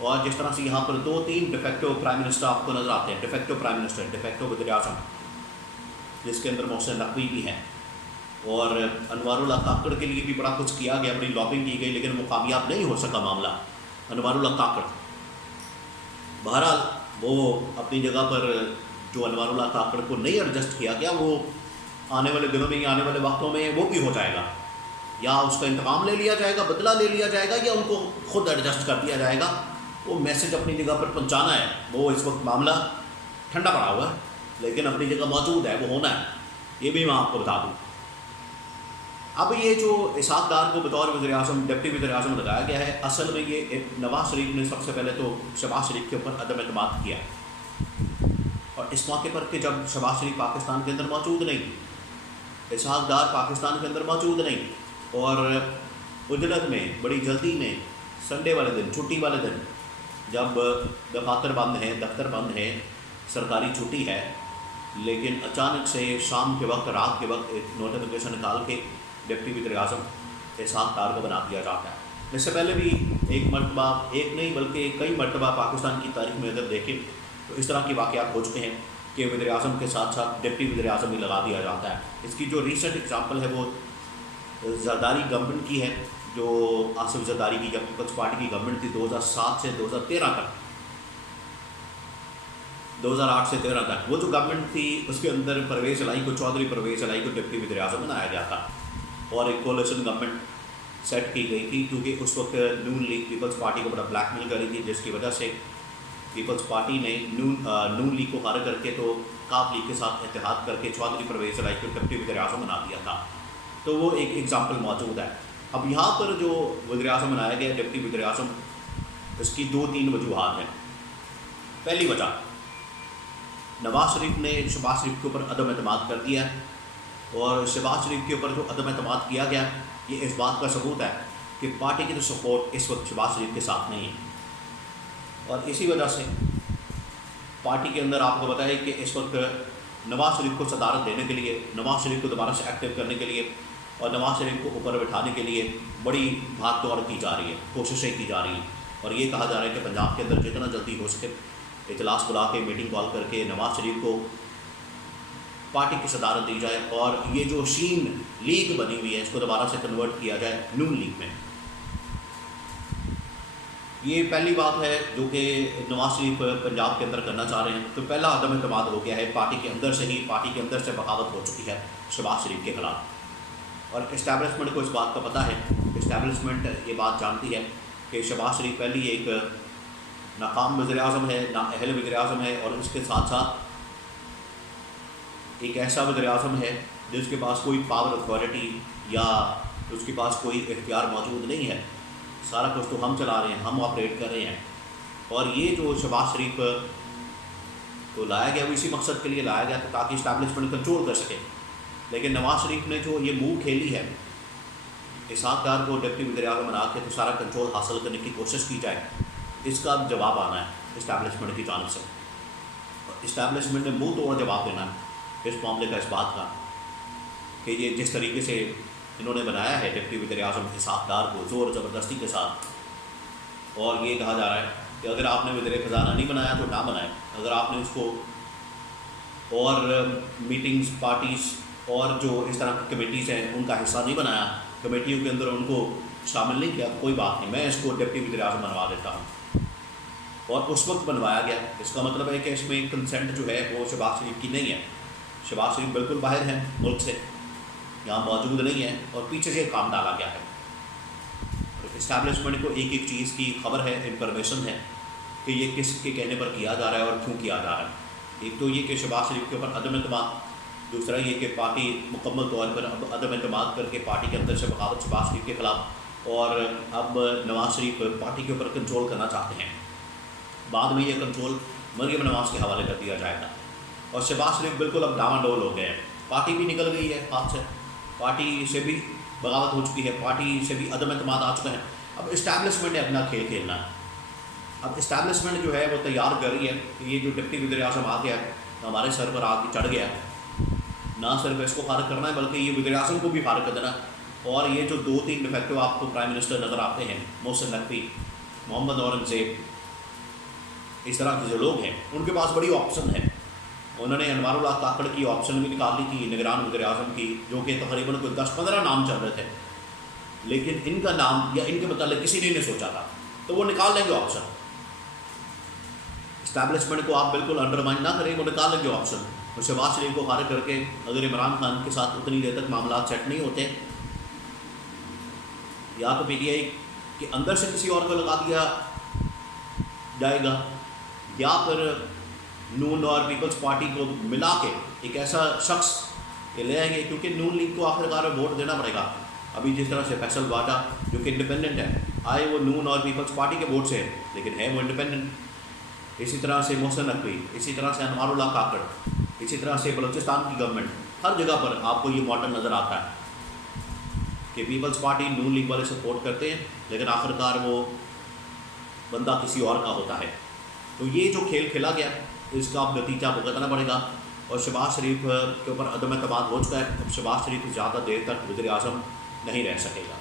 اور جس طرح سے یہاں پر 2-3 ڈیفیکٹو پرائم منسٹر آپ کو نظر آتے ہیں، ڈیفیکٹو پرائم منسٹر، ڈیفیکٹو وزیر اعظم، جس کے اندر محسن نقوی بھی ہیں، اور انوار اللہ کاکڑ کے لیے بھی بڑا کچھ کیا گیا، بڑی لابنگ کی گئی، لیکن وہ کامیاب نہیں ہو سکا معاملہ انوار اللہ کاکڑ۔ بہرحال وہ اپنی جگہ پر جو انوار اللہ کاکڑ کو نہیں ایڈجسٹ کیا گیا، وہ آنے والے دنوں میں یا آنے والے وقتوں میں وہ بھی ہو جائے گا، یا اس کا انتقام لے لیا جائے گا، بدلہ لے لیا جائے گا، یا ان کو خود ایڈجسٹ کر دیا جائے گا۔ وہ میسج اپنی جگہ پر پہنچانا ہے، وہ اس وقت معاملہ ٹھنڈا پڑا ہوا ہے لیکن اپنی جگہ موجود ہے، وہ ہونا ہے، یہ بھی میں آپ کو بتا دوں۔ اب یہ جو اسحاق ڈار کو بطور وزیر اعظم، ڈپٹی وزیر اعظم لگایا گیا ہے، اصل میں یہ نواز شریف نے سب سے پہلے تو شہباز شریف کے اوپر عدم اعتماد کیا، اور اس موقع پر کہ جب شہباز شریف پاکستان کے اندر موجود نہیں، اسحاق ڈار پاکستان کے اندر موجود نہیں، اور عجلت میں، بڑی جلدی میں، سنڈے والے دن، چھٹی والے دن، جب دفاتر بند ہیں، دفتر بند ہیں، سرکاری چھٹی ہے، لیکن اچانک سے شام کے وقت، رات کے وقت ایک نوٹیفیکیشن نکال کے ڈپٹی وزیر اعظم اسحاق ڈار کو بنا دیا جاتا ہے۔ اس سے پہلے بھی ایک مرتبہ، ایک نہیں بلکہ کئی مرتبہ پاکستان کی تاریخ میں اگر دیکھیں تو اس طرح کے واقعات ہو چکے ہیں کہ وزیر اعظم کے ساتھ ساتھ ڈپٹی وزیر اعظم ہی لگا دیا جاتا ہے۔ اس کی جو ریسنٹ اگزامپل ہے وہ زرداری گورنمنٹ کی ہے، جو آصف زرداری کی جب پیپلز پارٹی کی گورنمنٹ تھی 2007 سے 2013 تک، 2008 سے 13 تک، وہ جو گورنمنٹ تھی اس کے اندر پرویز الہی کو، چودھری پرویز الہی کو ڈپٹی وزیر اعظم بنایا گیا تھا، اور ایک کولیشن گورنمنٹ سیٹ کی گئی تھی، کیونکہ اس وقت نون لیگ پیپلز پارٹی کو بڑا بلیک میل کر رہی تھی، جس کی وجہ سے پیپلز پارٹی نے نون لیگ کو خارج کر کے تو کاف لیگ کے ساتھ اتحاد کر کے چودھری پرویز الہی کو ڈپٹی وزیر اعظم بنا دیا تھا۔ تو وہ ایک ایگزامپل موجود ہے۔ اب یہاں پر جو وزیر اعظم بنایا گیا ڈپٹی وزیر اعظم، اس کی 2-3 وجوہات ہیں۔ پہلی وجہ، نواز شریف نے شہباز شریف کے اوپر عدم اعتماد کر دیا ہے، اور شہباز شریف کے اوپر جو عدم اعتماد کیا گیا یہ اس بات کا ثبوت ہے کہ پارٹی کی تو سپورٹ اس وقت شہباز شریف کے ساتھ نہیں ہے، اور اسی وجہ سے پارٹی کے اندر آپ کو بتائے کہ اس وقت نواز شریف کو صدارت دینے کے لیے، نواز شریف کو دوبارہ سے ایکٹیو کرنے کے لیے اور نواز شریف کو اوپر بٹھانے کے لیے بڑی بھاگ دوڑ کی جا رہی ہے، کوششیں کی جا رہی ہیں، اور یہ کہا جا رہا ہے کہ پنجاب کے اندر جتنا جلدی ہو سکے اجلاس بلا کے، میٹنگ کال کر کے نواز شریف کو پارٹی کی صدارت دی جائے، اور یہ جو شین لیگ بنی ہوئی ہے اس کو دوبارہ سے کنورٹ کیا جائے نون لیگ میں۔ یہ پہلی بات ہے جو کہ نواز شریف پنجاب کے اندر کرنا چاہ رہے ہیں۔ تو پہلا عدم اعتماد ہو گیا ہے، پارٹی کے اندر سے ہی، پارٹی کے اندر سے بغاوت ہو چکی ہے شہباز شریف کے خلاف، اور اسٹیبلشمنٹ کو اس بات کا پتہ ہے، اسٹیبلشمنٹ یہ بات جانتی ہے کہ شہباز شریف پہلی ایک ناکام وزیر اعظم ہے، نااہل وزیر اعظم ہے، اور اس کے ساتھ ساتھ ایک ایسا وزیر اعظم ہے جس کے پاس کوئی پاور اتھارٹی یا اس کے پاس کوئی اختیار موجود نہیں ہے، سارا کچھ تو ہم چلا رہے ہیں، ہم آپریٹ کر رہے ہیں۔ اور یہ جو شہباز شریف کو لایا گیا وہ اسی مقصد کے لیے لایا گیا تاکہ اسٹیبلشمنٹ کنٹرول کر سکے، لیکن نواز شریف نے جو یہ موو کھیلی ہے اسحاق ڈار کو ڈپٹی وزیر اعظم بنا کے تو سارا کنٹرول حاصل کرنے کی کوشش کی جائے، اس کا جواب آنا ہے اسٹیبلشمنٹ کی جانب سے، اسٹیبلشمنٹ نے منہ توڑ جواب دینا ہے اس معاملے کا، اس بات کا کہ یہ جس طریقے سے انہوں نے بنایا ہے ڈپٹی وزیر اعظم اسحاق ڈار کو زور زبردستی کے ساتھ، اور یہ کہا جا رہا ہے کہ اگر آپ نے وزیر خزانہ نہیں بنایا تو نہ بنائے، اگر آپ نے اس کو اور میٹنگز، پارٹیز اور جو اس طرح کی کمیٹیز ہیں ان کا حصہ نہیں بنایا، کمیٹیوں کے اندر ان کو شامل نہیں کیا، تو کوئی بات نہیں، میں اس کو ڈپٹی وزیر اعظم بنوا دیتا ہوں، اور اس وقت بنوایا گیا۔ اس کا مطلب ہے کہ اس میں کنسنٹ جو ہے وہ شہباز شریف کی نہیں ہے، شہباز شریف بالکل باہر ہیں ملک سے، یہاں موجود نہیں ہے، اور پیچھے سے کام ڈالا گیا ہے۔ اسٹیبلشمنٹ کو ایک ایک چیز کی خبر ہے، انفارمیشن ہے کہ یہ کس کے کہنے پر کیا جا رہا ہے اور کیوں کیا جا رہا ہے۔ ایک تو یہ کہ شہباز شریف کے اوپر عدم اعتماد، دوسرا یہ کہ پارٹی مکمل طور پر عدم اعتماد کر کے پارٹی کے اندر سے بغاوت شہباز شریف کے خلاف، اور اب نواز شریف پارٹی کے اوپر کنٹرول کرنا چاہتے ہیں، بعد میں یہ کنٹرول مریم نواز کے حوالے کر دیا جائے گا، اور شہباز شریف بالکل اب ڈاما ڈول ہو گئے ہیں، پارٹی بھی نکل گئی ہے ہاتھ سے، پارٹی سے بھی بغاوت ہو چکی ہے، پارٹی سے بھی عدم اعتماد آ چکا ہے، اب اسٹیبلشمنٹ نے اپنا کھیل کھیلنا ہے۔ اب اسٹیبلشمنٹ جو ہے وہ تیار کر رہی ہے کہ یہ جو ڈپٹی وزیر اعظم آ گیا ہمارے سر پر آ کے چڑھ گیا، نہ صرف اس کو خارج کرنا ہے بلکہ یہ وزیر اعظم کو بھی خارج کر دینا، اور یہ جو 2-3 ڈیفیکٹو آپ کو پرائم منسٹر نظر آتے ہیں، محسن نقوی، محمد اورنگزیب، اس طرح کے جو لوگ ہیں ان کے پاس بڑی آپشن ہے. انہوں نے انوار اللہ کاکڑ کی آپشن بھی نکال لی تھی نگران وزیر اعظم کی, جو کہ تقریباً کوئی 10-15 نام چل رہے تھے, لیکن ان کا نام یا ان کے متعلق کسی نے نہیں سوچا تھا, تو وہ نکال لیں گے آپشن. اسٹیبلشمنٹ کو آپ بالکل انڈرمائن نہ کریں, وہ نکال لیں گے آپشن. اور شہباز شریف کو فارغ کر کے اگر عمران خان کے ساتھ اتنی دیر تک معاملات سیٹ نہیں ہوتے, یا تو پی ٹی آئی کے اندر سے کسی اور کو لگا دیا جائے گا, یا پھر نون اور پیپلز پارٹی کو ملا کے ایک ایسا شخص کہ لے آئیں گے, کیونکہ نون لیگ کو آخر کار ووٹ دینا پڑے گا. ابھی جس طرح سے فیصل واٹا جو کہ انڈیپینڈنٹ ہے, آئے وہ نون اور پیپلز پارٹی کے ووٹ سے ہے لیکن ہے وہ انڈیپینڈنٹ. اسی طرح سے محسن نقوی, اسی طرح سے انوار اللہ کاکڑ, اسی طرح سے بلوچستان کی گورنمنٹ, ہر جگہ پر آپ کو یہ ماڈل نظر آتا ہے کہ پیپلز پارٹی نون لیگ والے سپورٹ کرتے ہیں لیکن آخر کار وہ بندہ کسی اور کا ہوتا ہے. تو یہ جو کھیل کھیلا گیا اس کا اب نتیجہ بھگتنا پڑے گا, اور شہباز شریف کے اوپر عدم اعتماد ہو چکا ہے. اب شہباز شریف زیادہ دیر تک وزیر اعظم نہیں رہ سکے گا.